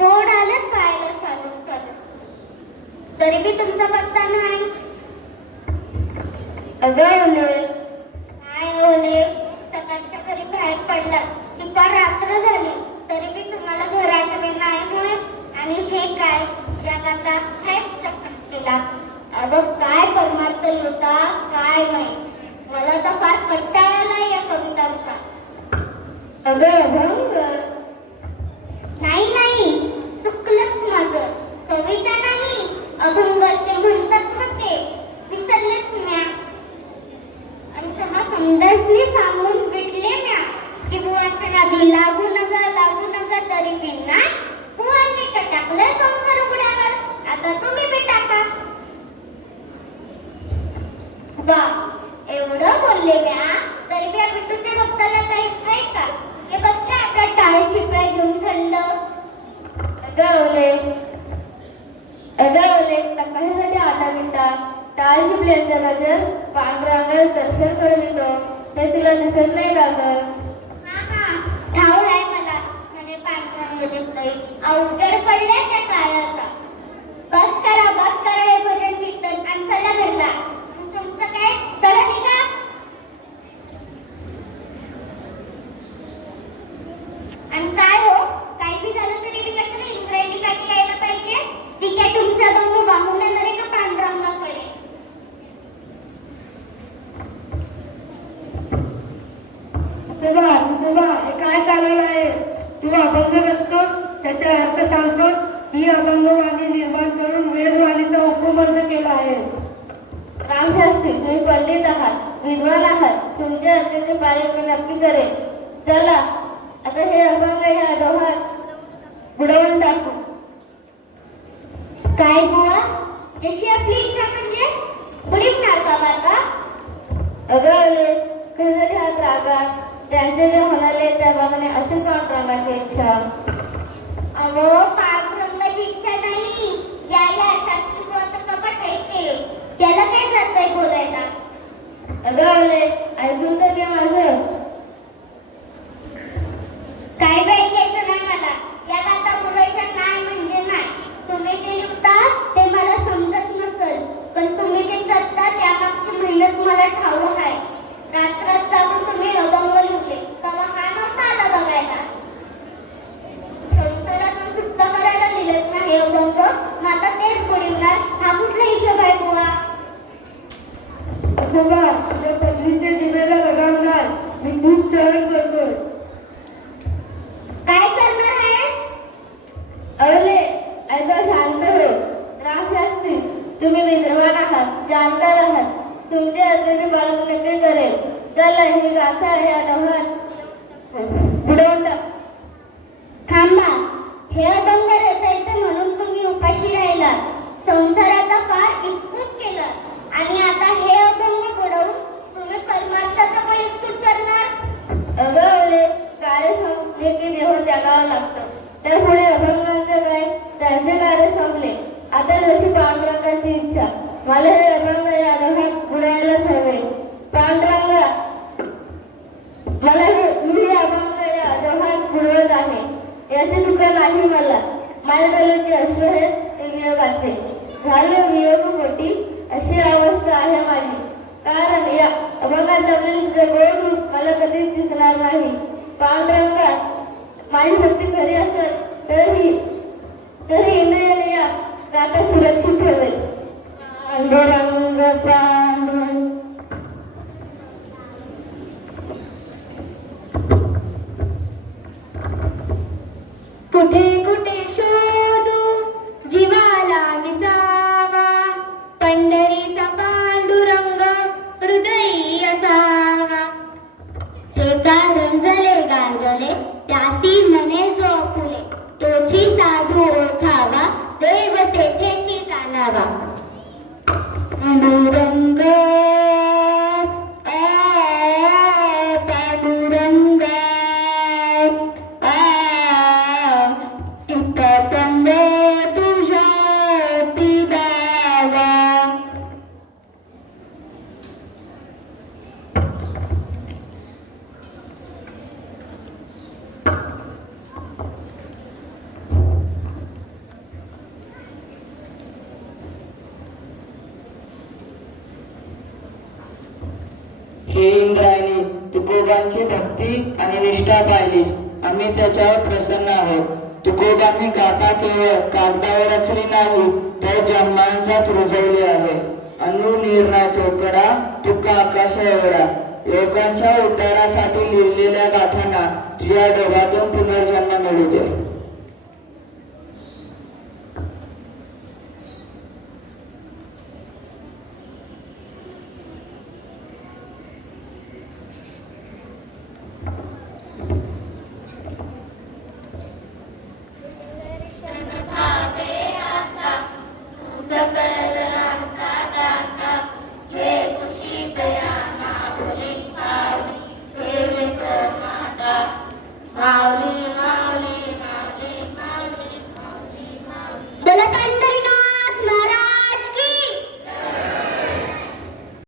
थोड आलं पाहायला चालून चालू, तरी बी तुमचा पत्ता नाही. अगं ओले, काय ओले, सकाळच्या घरी बाहेर पडला, दुपार रात्र झाली, तरी बी तुम्हाला घराकडे नाही होय. आणि हे काय जगाचा हेच केला. अगं काय परमार्थ होता काय नाही, मला तर फार कंटाळा आलाय या कवितांचा. अगं अभंग, नाही नाही, चुकलंच माझं, कविता नाही अभंग ते म्हणतात ना, ते विसरलेच म्या. आणि तेव्हा समजायचे सांगून भेटले म्या की बुवाच्या नादी लागू नका तरी बी नाही. बुवांनी तर टाकलं संसार उघड्यावर, आता तुम्ही बी टाका. वा, एवढं बोलले म्या, तरी बी बिटूच्या भक्ताला काही आहे का? हे बघते आपल्या टाळ चिपळ्या घेऊन थंड. अगं ओले, सकाळीसाठी 8 मिनिटात टाळ चिपळ्यांचा गजर पांढऱ्यावर दर्शन करवितो, हे तुला दिसत नाही का गं? ठाऊक आहे मला, म्हणजे पांढरंग दिसतंय, अवघड पडले त्या टाळाचा. बस करा हे भजन कीर्तन आणि चला घरला. तुमचं काय, चला निघा. आणि काय हो, काही बी झालं तरी बी कसं इंद्रायणी काठी यायला पाहिजे. ती काय तुमचा बंधू वाहून येणार आहे का पांडुरंगाकडे? तुझा हे काय चाललेलं आहे? तू अभंग रचतोस, त्याचा अर्थ सांगतोस. ही अभंगवाणी निर्माण करून वेदवाणीचा उपबंध केला आहे. रामशास्त्री, तुम्ही पंडित आहात, विद्वान आहात, तुमच्या अर्जाचे पालन नक्की करेल. चला आता हे अभंग ह्या दोहात बुडवून टाकू. काय बुवा, जशी आपली इच्छा म्हणजे बुडीवणार का बाबा? अगं ओले, कशासाठी हा त्रागा? त्यांचे जे म्हणाले त्याप्रमाणे असेल पांडुरंगाची इच्छा. अहो, पांडुरंगाची इच्छा नाही, याला शास्त्री बुवाचं कपट आहे ते, त्याला काय जातंय बोलायला? अगं ओले, ऐकून तर घे माझं. काय बी ऐकायचं नाही मला, या गाता बोलायचं नाही म्हणजे नाही. तुम्ही जे लिहिता ते मला समजत नसेल, पण तुम्ही जे करता त्यामागची मेहनत मला ठाऊक आहे. रात्रात जाऊन तुम्ही अभंग लिहिले, तेव्हा काय नव्हता आला बघायला. संसारातून सुटका करायला लिहिलेत ना हे अभंग, आता तेच बुडवणार, हा कुठला हिशोब आहे बुवा? तुझ्या पत्नीच्या जिभेला लगाम घाल, मी खूप सहन करतोय. काय करणार आहेस? अवले, ऐका, शांत हो. रामशास्त्री, तुम्ही विद्वान आहात, जाणकार आहात, तुमचे अर्जाचे पालन नक्की करेल. चला ही गाथा या दोहात बुडवून टाक. थांबा, हे अभंग रचायचं म्हणून तुम्ही उपाशी राहिला, संसाराचा फार इस्कूट केला, आणि आता हे अभंग बुडवून तुम्ही परमार्थाचा पण इस्कूट करणार? अगं ओले, कार्य संपले की देह त्यागावं लागतं. त्यापुढे अभंगांचं काय, त्यांचे कार्य संपले. आता जशी पांडुरंगाची इच्छा, मला हे अभंग या दोहात बुडवायलाच हवे. पांडुरंगा, मी हे अभंग या दोहात बुडवत आहे. याची चुका नाही मला. माझ्या डोळ्याचे अश्रू आहेत ते वियोगाचे. झाले वियोगपोटी अशी अवस्था आहे माझी. कारण या अभंगात जमलेले जगोड रूप मला कधीच दिसणार नाही. पांडुरंगा, माझी भक्ती खरी असेल तरी इंद्रियाने या गाथा सुरक्षित ठेवेल. पांडुरंग पांडुरंग. कुठे कुठे शोधू जीवाला विसावा, पंढरीचा पांडुरंग हृदयी असावा. जे रंजले गांजले त्यासी मने जो फुले, तोची साधू ओळखावा, देव तेथेची जाणावा. पांडुरंग पांडुरंग चित्तपंग तुझ्या पिदावा. तुकोबांची भक्ती आणि निष्ठा पाहिलीस. आम्ही त्याच्यावर प्रसन्न आहोत. तुकोबांनी गाथा केवळ कागदावर रचली नाही, तर जन्मांचाच रुजवली आहे. अनु निर्णय तोकडा तुका आकाश एवढा. लोकांच्या उद्धारासाठी लिहिलेल्या गाथांना तुझ्या डोळ्यातून पुनर्जन्म मिळू दे. माऊली